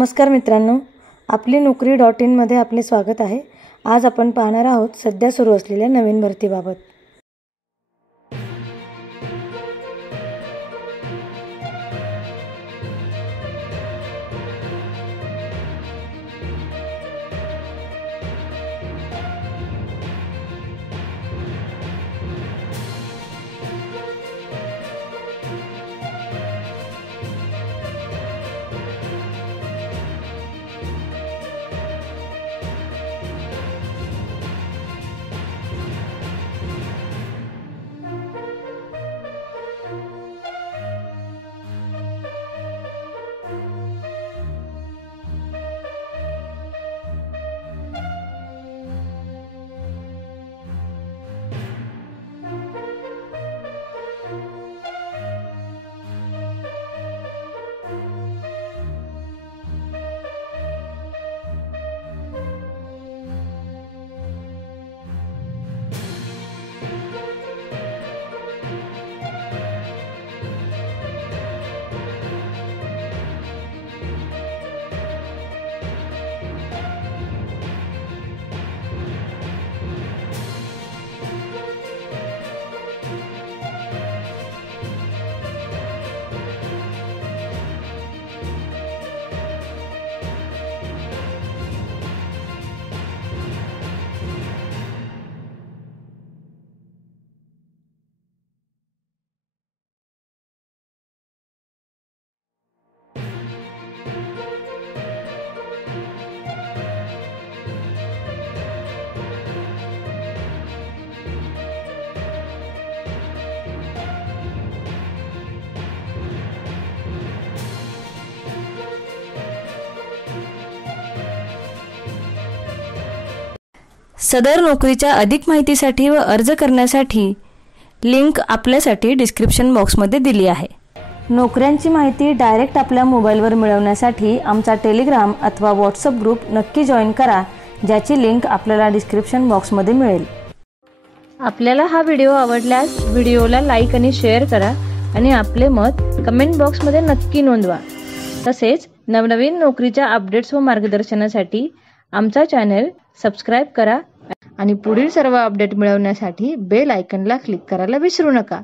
नमस्कार मित्रांनो, आपली नोकरी.in मध्ये आपले स्वागत आहे। आज आपण पाहणार आहोत सध्या सुरू असलेल्या नवीन भरतीबाबत। सदर नोकरीच्या अधिक माहितीसाठी व अर्ज करण्यासाठी लिंक आपल्यासाठी डिस्क्रिप्शन बॉक्समध्ये दिली आहे। नोकऱ्यांची माहिती डायरेक्ट आपल्या मोबाईलवर मिळवण्यासाठी आमचा टेलिग्राम अथवा व्हॉट्सअप ग्रुप नक्की जॉइन करा, ज्याची लिंक आपल्याला डिस्क्रिप्शन बॉक्समध्ये मिळेल। आपल्याला हा व्हिडिओ आवडल्यास व्हिडिओला लाईक आणि शेअर करा आणि आपले मत कमेंट बॉक्समध्ये नक्की नोंदवा। तसेच नवनवीन नोकरीच्या अपडेट्स व मार्गदर्शनासाठी आमचा चॅनल सबस्क्राइब करा आणि पुढील सर्व अपडेट मिळवण्यासाठी बेल आयकॉनला क्लिक करायला विसरू नका।